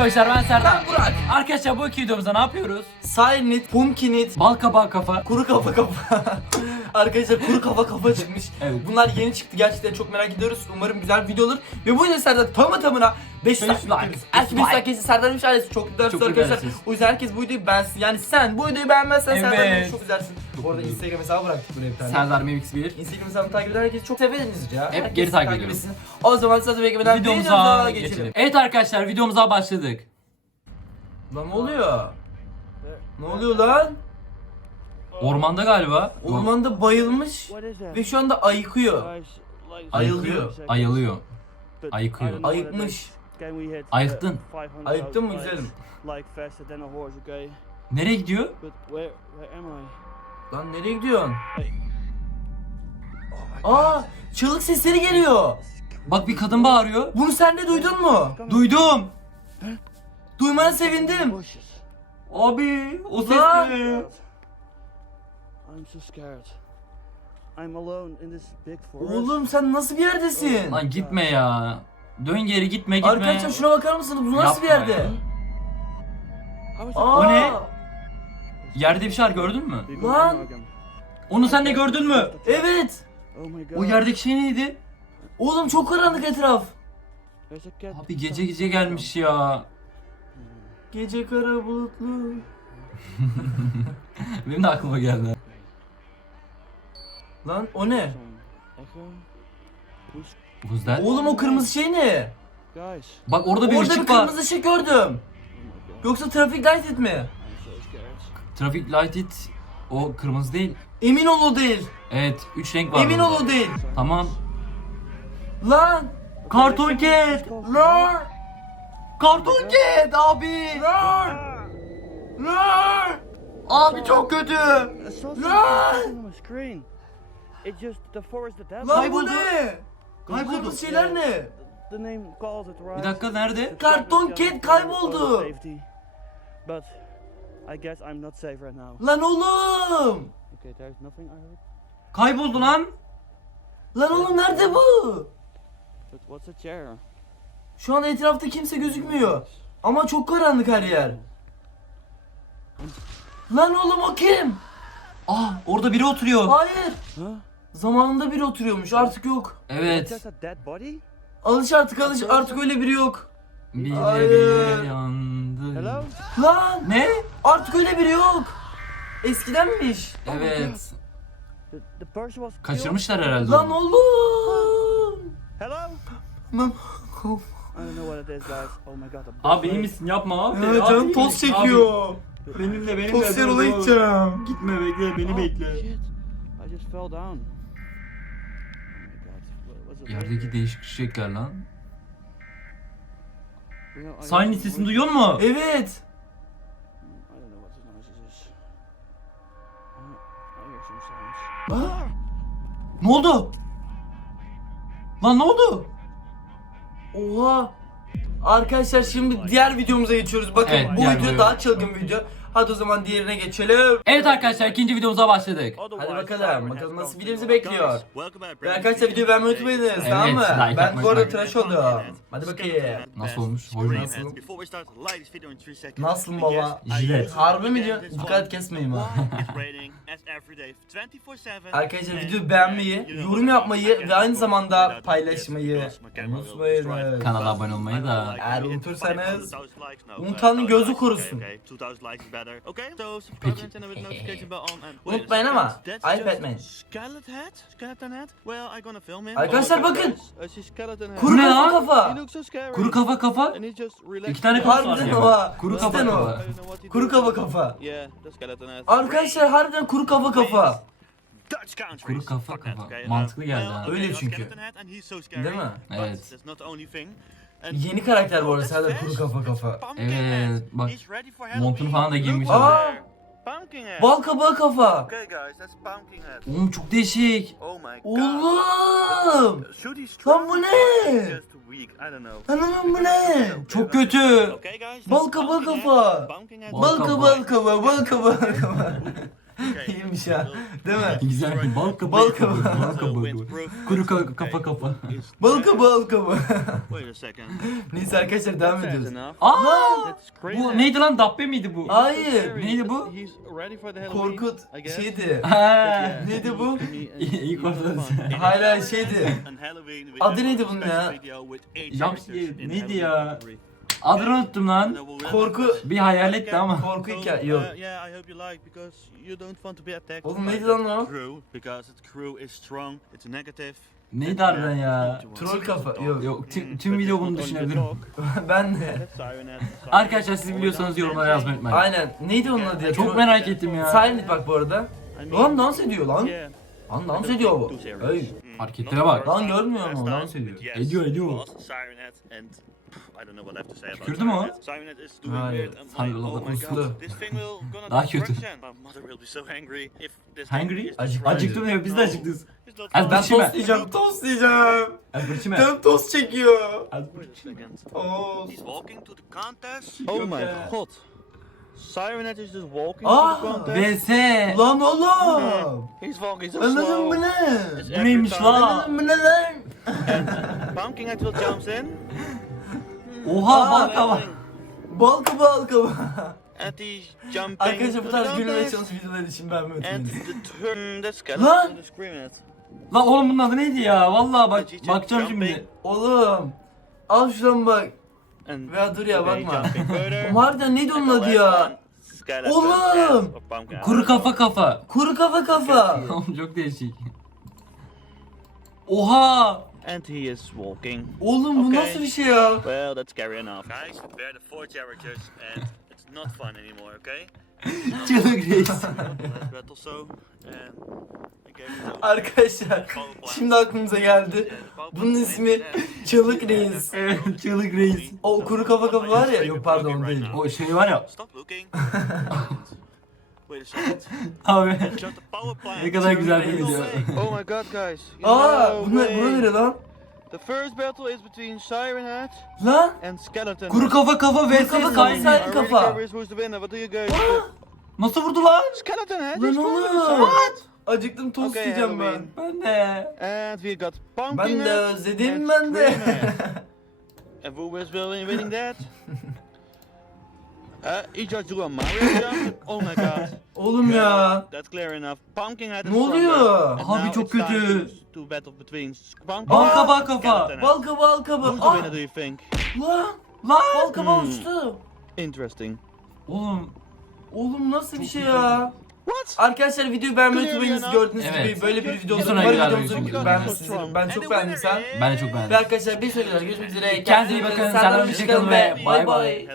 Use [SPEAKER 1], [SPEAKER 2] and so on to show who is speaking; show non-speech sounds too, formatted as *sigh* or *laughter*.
[SPEAKER 1] arkadaşlar ben Serdar.
[SPEAKER 2] Ben Burak.
[SPEAKER 1] Arkadaşlar bu iki videomuzda ne yapıyoruz?
[SPEAKER 2] Silent, Pumpkinit,
[SPEAKER 1] Bal kabağı kafa.
[SPEAKER 2] kuru kafa kafa. *laughs* Arkadaşlar kuru kafa kafa çıkmış.
[SPEAKER 1] Evet.
[SPEAKER 2] Bunlar yeni çıktı gerçekten çok merak ediyoruz. Umarım güzel bir video olur. Ve bu yüzden Serdar tamı tamına 5
[SPEAKER 1] Beş
[SPEAKER 2] like. Herkes 5
[SPEAKER 1] Like.
[SPEAKER 2] Serdar Demiş ailesi çok güzel
[SPEAKER 1] Çok
[SPEAKER 2] arkadaşlar. O yüzden herkes bu videoyu beğensin. Yani sen bu videoyu beğenmezsen Serdar
[SPEAKER 1] Evet.
[SPEAKER 2] Demiş çok güzelsin. Bu arada Instagram hesabı bıraktık buraya bir tane.
[SPEAKER 1] Serdar Mimix 1.
[SPEAKER 2] Instagram hesabını takip eden herkes çok severiz ya.
[SPEAKER 1] Hep
[SPEAKER 2] Herkes
[SPEAKER 1] geri takip ediyorum.
[SPEAKER 2] etsin. O zaman size beklemeden
[SPEAKER 1] Videomuza geçelim. Evet arkadaşlar videomuza başladık.
[SPEAKER 2] Lan ne oluyor? Ne oluyor lan?
[SPEAKER 1] Ormanda galiba.
[SPEAKER 2] Ormanda bayılmış
[SPEAKER 3] What is that?
[SPEAKER 2] ve şu anda ayıkıyor.
[SPEAKER 3] Guys, like-
[SPEAKER 2] Ayılıyor.
[SPEAKER 1] Ayılıyor.
[SPEAKER 3] But
[SPEAKER 1] Ayıkıyor.
[SPEAKER 3] I don't know what it
[SPEAKER 2] Ayıkmış.
[SPEAKER 3] we hit,
[SPEAKER 1] Ayıktın.
[SPEAKER 3] 500,000
[SPEAKER 2] Ayıktın mı güzelim?
[SPEAKER 3] Like faster than a horse, okay?
[SPEAKER 1] Nereye gidiyor?
[SPEAKER 3] But where, where am I?
[SPEAKER 2] Lan nereye gidiyorsun? Aa, çığlık sesleri geliyor.
[SPEAKER 1] Bak bir kadın bağırıyor.
[SPEAKER 2] Bunu sen de duydun mu?
[SPEAKER 1] Duydum.
[SPEAKER 2] Duymana sevindim.
[SPEAKER 1] Abi o ses
[SPEAKER 2] Lan.
[SPEAKER 1] ne?
[SPEAKER 3] I'm so scared. I'm alone in this big forest.
[SPEAKER 2] Oğlum sen nasıl bir yerdesin?
[SPEAKER 1] Lan gitme ya. Dön geri gitme gitme.
[SPEAKER 2] Arkadaşlar şuna bakar mısınız? Bu nasıl bir
[SPEAKER 1] Yapma
[SPEAKER 2] yerde?
[SPEAKER 1] ya. O ne? Yerde bir şey var gördün mü?
[SPEAKER 2] Lan.
[SPEAKER 1] Onu sen de gördün mü?
[SPEAKER 2] Evet.
[SPEAKER 3] Oh my god.
[SPEAKER 1] O yerdeki şey neydi?
[SPEAKER 2] Oğlum çok karanlık etraf.
[SPEAKER 1] Abi gece gece gelmiş ya.
[SPEAKER 2] Gece kara bulutlu. *laughs*
[SPEAKER 1] Benim de aklıma geldi.
[SPEAKER 2] Lan o ne?
[SPEAKER 3] Who's
[SPEAKER 1] that?
[SPEAKER 2] Oğlum o kırmızı şey ne?
[SPEAKER 3] guys?
[SPEAKER 1] Bak orada bir
[SPEAKER 2] Orada bir
[SPEAKER 1] ışık var.
[SPEAKER 2] kırmızı ışık gördüm.
[SPEAKER 3] Oh.
[SPEAKER 2] Yoksa trafik light mi?
[SPEAKER 1] Traffic light it. O kırmızı değil.
[SPEAKER 2] Emin ol o değil.
[SPEAKER 1] Evet, üç renk var.
[SPEAKER 2] Emin ol o değil.
[SPEAKER 1] Tamam.
[SPEAKER 2] Lan.
[SPEAKER 1] Karton Cat.
[SPEAKER 2] Lan.
[SPEAKER 1] Karton Cat abi.
[SPEAKER 2] Lan. Lan. Abi çok kötü. Lan.
[SPEAKER 3] on my screen. It just the forest that that
[SPEAKER 2] Lan bu
[SPEAKER 1] Kayboldu.
[SPEAKER 2] ne?
[SPEAKER 1] Kayboldu.
[SPEAKER 2] Şeyler ne?
[SPEAKER 1] Bir dakika nerede?
[SPEAKER 2] Karton Cat kayboldu.
[SPEAKER 3] I guess I'm not safe right now.
[SPEAKER 2] Lan oğlum.
[SPEAKER 3] Okay, there's nothing I heard.
[SPEAKER 1] Kayboldu lan.
[SPEAKER 2] Lan oğlum nerede bu?
[SPEAKER 3] But what's a chair?
[SPEAKER 2] Şu an etrafta kimse gözükmüyor. Ama çok karanlık her yer. Lan oğlum o kim?
[SPEAKER 1] Ah, orada biri oturuyor.
[SPEAKER 2] Hayır.
[SPEAKER 3] Huh?
[SPEAKER 2] Zamanında biri oturuyormuş artık yok.
[SPEAKER 1] Evet.
[SPEAKER 3] Just a dead body?
[SPEAKER 2] Alış artık alış artık öyle biri yok.
[SPEAKER 1] Bile
[SPEAKER 2] Hayır.
[SPEAKER 1] yandı.
[SPEAKER 3] Hello?
[SPEAKER 2] Lan
[SPEAKER 1] Ne?
[SPEAKER 2] Artık öyle biri yok. Eskidenmiş.
[SPEAKER 1] Evet. Kaçırmışlar herhalde.
[SPEAKER 2] Lan
[SPEAKER 1] onu.
[SPEAKER 2] oğlum.
[SPEAKER 3] Hello?
[SPEAKER 2] Lan.
[SPEAKER 3] I don't know what it is guys. Oh my god. a
[SPEAKER 1] Abi iyi misin? Yapma abi.
[SPEAKER 2] Evet
[SPEAKER 1] Abi,
[SPEAKER 2] canım
[SPEAKER 1] iyi
[SPEAKER 2] toz
[SPEAKER 1] misin?
[SPEAKER 2] çekiyor.
[SPEAKER 1] Abi, benimle benimle.
[SPEAKER 2] Toz yola
[SPEAKER 1] dur, dur.
[SPEAKER 2] gideceğim.
[SPEAKER 1] Gitme bekle beni
[SPEAKER 3] Oh,
[SPEAKER 1] bekle.
[SPEAKER 3] Shit. I just fell down. Oh?
[SPEAKER 1] Yerdeki değişik çiçekler lan.
[SPEAKER 3] Some
[SPEAKER 1] sesini duyuyor mu?
[SPEAKER 2] Evet.
[SPEAKER 1] Ne oldu? Lan ne oldu?
[SPEAKER 2] Oha. Arkadaşlar şimdi diğer videomuza geçiyoruz. Bakın
[SPEAKER 1] Evet,
[SPEAKER 2] bu
[SPEAKER 1] diğer
[SPEAKER 2] video
[SPEAKER 1] video.
[SPEAKER 2] daha çılgın video. Hadi o zaman diğerine geçelim.
[SPEAKER 1] Evet arkadaşlar ikinci videomuza başladık.
[SPEAKER 2] Hadi bakalım. Bakalım nasıl videomuzu bekliyor. Ve arkadaşlar videoyu beğenmeyi unutmayınız
[SPEAKER 1] Evet,
[SPEAKER 2] tamam mı?
[SPEAKER 1] like
[SPEAKER 2] ben bu arada tıraş oluyorum. Hadi bakayım.
[SPEAKER 1] Nasıl olmuş? Hoş
[SPEAKER 2] Nasıl?
[SPEAKER 1] nasıl?
[SPEAKER 2] Baba?
[SPEAKER 1] Jilet.
[SPEAKER 2] Harbi mi diyor? Dikkat kesmeyin ha. *laughs* Arkadaşlar
[SPEAKER 4] Arkadaşlar
[SPEAKER 2] videoyu beğenmeyi, yorum yapmayı ve aynı zamanda paylaşmayı unutmayın.
[SPEAKER 1] Kanala abone olmayı da.
[SPEAKER 2] Eğer unutursanız unutanın gözü kurusun.
[SPEAKER 1] Peki.
[SPEAKER 2] Unutmayın ama, ayıp etmeyin. Arkadaşlar bakın. Kuru
[SPEAKER 1] Ne lan?
[SPEAKER 2] kafa.
[SPEAKER 1] Kuru kafa kafa. İki tane kafa var ya. Kuru kafa kafa.
[SPEAKER 2] Kuru kafa kafa.
[SPEAKER 3] Skeleton head.
[SPEAKER 2] Arkadaşlar harbiden kuru kafa kafa.
[SPEAKER 1] Kuru kafa kafa. Mantıklı geldi ha.
[SPEAKER 2] Öyle çünkü. Değil mi?
[SPEAKER 1] Evet.
[SPEAKER 2] Yeni karakter bu arada Serdar kuru kafa kafa.
[SPEAKER 1] Evet, bak, montunu falan da giymiş
[SPEAKER 2] Aa, bal kabağı kafa.
[SPEAKER 1] Oğlum çok değişik.
[SPEAKER 4] Oh.
[SPEAKER 2] Oğlum. Lan bu ne? Oğlum bu ne?
[SPEAKER 1] Çok kötü.
[SPEAKER 2] Bal kabağı kafa.
[SPEAKER 1] Bal kabağı
[SPEAKER 2] kafa, bal kabağı kafa. İyiymiş.
[SPEAKER 4] So,
[SPEAKER 2] Değil mi?
[SPEAKER 1] Güzel bir bal kabuğu.
[SPEAKER 2] Bal kabuğu.
[SPEAKER 1] Bal
[SPEAKER 4] windproof.
[SPEAKER 1] Kuru ka- kafa kafa.
[SPEAKER 4] Is
[SPEAKER 2] Balık
[SPEAKER 4] that-
[SPEAKER 2] kabı balık kabı.
[SPEAKER 4] Wait a second.
[SPEAKER 2] Neyse arkadaşlar devam ediyoruz.
[SPEAKER 1] Aa! Bu neydi lan? Dabbe miydi bu?
[SPEAKER 2] Hayır.
[SPEAKER 1] Neydi bu?
[SPEAKER 2] Korkut şeydi.
[SPEAKER 1] Ha.
[SPEAKER 2] Neydi bu?
[SPEAKER 1] İyi korkudun.
[SPEAKER 2] Hala şeydi. Adı neydi bunun ya?
[SPEAKER 1] Jump neydi ya? Adını unuttum lan.
[SPEAKER 2] Korku.
[SPEAKER 1] Bir hayaletti ama.
[SPEAKER 2] korku hikaye yok.
[SPEAKER 4] uh, attacked.
[SPEAKER 2] Oğlum neydi lan o?
[SPEAKER 1] Neydi harbiden ya?
[SPEAKER 2] Troll kafa. Yok.
[SPEAKER 1] Yok tüm, tüm video bunu düşünebilirim. *laughs*
[SPEAKER 2] ben de.
[SPEAKER 1] Arkadaşlar siz biliyorsanız yorumlara yazmayı unutmayın.
[SPEAKER 2] Aynen. Neydi onun adı ya?
[SPEAKER 1] Çok merak ettim ya.
[SPEAKER 2] Silent bak bu arada. Lan dans ediyor lan. Lan dans ediyor bu. Hey.
[SPEAKER 1] Hareketlere bak.
[SPEAKER 2] Lan görmüyor mu? Dans ediyor.
[SPEAKER 1] Ediyor, ediyor. Tükürdü mü o?
[SPEAKER 2] Hayır.
[SPEAKER 1] Allah
[SPEAKER 4] oh gonna
[SPEAKER 1] Daha kötü. Hungry?
[SPEAKER 2] Acık-.
[SPEAKER 1] Acıktım ya biz de acıktız. Az.
[SPEAKER 2] Ben tost yiyeceğim. Tost yiyeceğim.
[SPEAKER 1] Az burçime.
[SPEAKER 2] Canım tost çekiyor.
[SPEAKER 4] Second.
[SPEAKER 2] Tost.
[SPEAKER 3] Oh my god. Sirenet is just walking
[SPEAKER 2] Ah,
[SPEAKER 3] to the contest.
[SPEAKER 1] VS.
[SPEAKER 2] Lan oğlum.
[SPEAKER 3] He's walking so
[SPEAKER 2] Anladın
[SPEAKER 3] slow.
[SPEAKER 2] mı ne?
[SPEAKER 1] Neymiş lan?
[SPEAKER 2] Anladın mı ne lan? *laughs*
[SPEAKER 3] Pumpkinhead will jumps in.
[SPEAKER 1] Oha bal kava.
[SPEAKER 2] Bal kabı bal Arkadaşlar bu tarz gülmeye çalışan videolar için ben
[SPEAKER 3] the
[SPEAKER 2] Lan!
[SPEAKER 1] Lan oğlum bunun adı neydi ya? Vallahi bak bakacağım şimdi.
[SPEAKER 2] Oğlum. Al şuradan bak.
[SPEAKER 3] And
[SPEAKER 2] Ya dur ya bakma. harbiden neydi onun adı ya? Oğlum!
[SPEAKER 1] Kuru kafa kafa.
[SPEAKER 2] Kuru kafa kafa. *laughs*
[SPEAKER 1] Oğlum çok değişik. Oha!
[SPEAKER 3] And he is walking.
[SPEAKER 2] Oğlum bu
[SPEAKER 3] Okay.
[SPEAKER 2] nasıl bir şey ya?
[SPEAKER 3] Well, that's scary enough.
[SPEAKER 4] Guys, they're the four characters and it's not fun anymore, okay? *laughs*
[SPEAKER 1] Çığlık reis. *laughs*
[SPEAKER 2] Arkadaşlar şimdi aklımıza geldi. Bunun ismi Çığlık Reis.
[SPEAKER 1] Evet, Çığlık reis.
[SPEAKER 2] O kuru kafa kafa var ya. Yok pardon değil.
[SPEAKER 1] O şey var ya. *laughs* Abi. Ne kadar güzel bir video.
[SPEAKER 3] Oh my god, guys.
[SPEAKER 2] Aa bu ne, bu ne lan?
[SPEAKER 3] The first battle is between Sirenhead
[SPEAKER 2] Lan
[SPEAKER 3] and Skeleton.
[SPEAKER 1] Kuru kafa kafa vs
[SPEAKER 2] kafa
[SPEAKER 3] already
[SPEAKER 2] kafa.
[SPEAKER 3] care who's the winner. What do you guys do?
[SPEAKER 1] Nasıl vurdu lan?
[SPEAKER 3] Skeleton Head
[SPEAKER 2] lan
[SPEAKER 3] is winning.
[SPEAKER 2] oğlum. Acıktım tost
[SPEAKER 3] Okay,
[SPEAKER 2] yiyeceğim ben.
[SPEAKER 3] Halloween.
[SPEAKER 1] Ben de.
[SPEAKER 3] And we got
[SPEAKER 2] Ben
[SPEAKER 3] Pumpkinhead.
[SPEAKER 2] de özledim
[SPEAKER 3] and
[SPEAKER 2] ben de.
[SPEAKER 3] Screamhead. *laughs* And who was winning, winning that? *laughs* Uh, he just do a Mario jump. Oh my god.
[SPEAKER 2] Oğlum ya.
[SPEAKER 3] That's clear enough. Pumpkinhead is
[SPEAKER 2] Ne oluyor?
[SPEAKER 3] stronger. And
[SPEAKER 1] Abi
[SPEAKER 3] now
[SPEAKER 1] çok
[SPEAKER 3] it's time
[SPEAKER 1] kötü.
[SPEAKER 3] to- battle between
[SPEAKER 1] Bal
[SPEAKER 3] Pumpkinhead
[SPEAKER 1] kafa
[SPEAKER 3] and
[SPEAKER 1] kafa.
[SPEAKER 3] Skeleton
[SPEAKER 2] Bal bal.
[SPEAKER 3] Who's the
[SPEAKER 2] Ah,
[SPEAKER 3] winner do you think?
[SPEAKER 2] lan
[SPEAKER 1] Lan.
[SPEAKER 2] bal kabı
[SPEAKER 3] Hmm.
[SPEAKER 2] uçtu.
[SPEAKER 3] Interesting.
[SPEAKER 1] Oğlum.
[SPEAKER 2] Oğlum nasıl bir şey ya?
[SPEAKER 3] What?
[SPEAKER 2] Arkadaşlar videoyu beğenmeyi unutmayınız. Gördüğünüz
[SPEAKER 1] Evet.
[SPEAKER 2] gibi böyle bir video
[SPEAKER 1] Bir
[SPEAKER 2] oldu.
[SPEAKER 1] sonraki
[SPEAKER 2] Umarım
[SPEAKER 1] videoda
[SPEAKER 2] videomuzu
[SPEAKER 1] görüşmek
[SPEAKER 2] beğenmişsinizdir.
[SPEAKER 3] üzere.
[SPEAKER 2] Ben çok beğendim sen.
[SPEAKER 1] Ben de çok
[SPEAKER 2] Ve
[SPEAKER 1] beğendim.
[SPEAKER 2] arkadaşlar bir sonraki videoda görüşmek üzere.
[SPEAKER 1] Kendinize iyi bakın. Selam, hoşçakalın ve bay bay.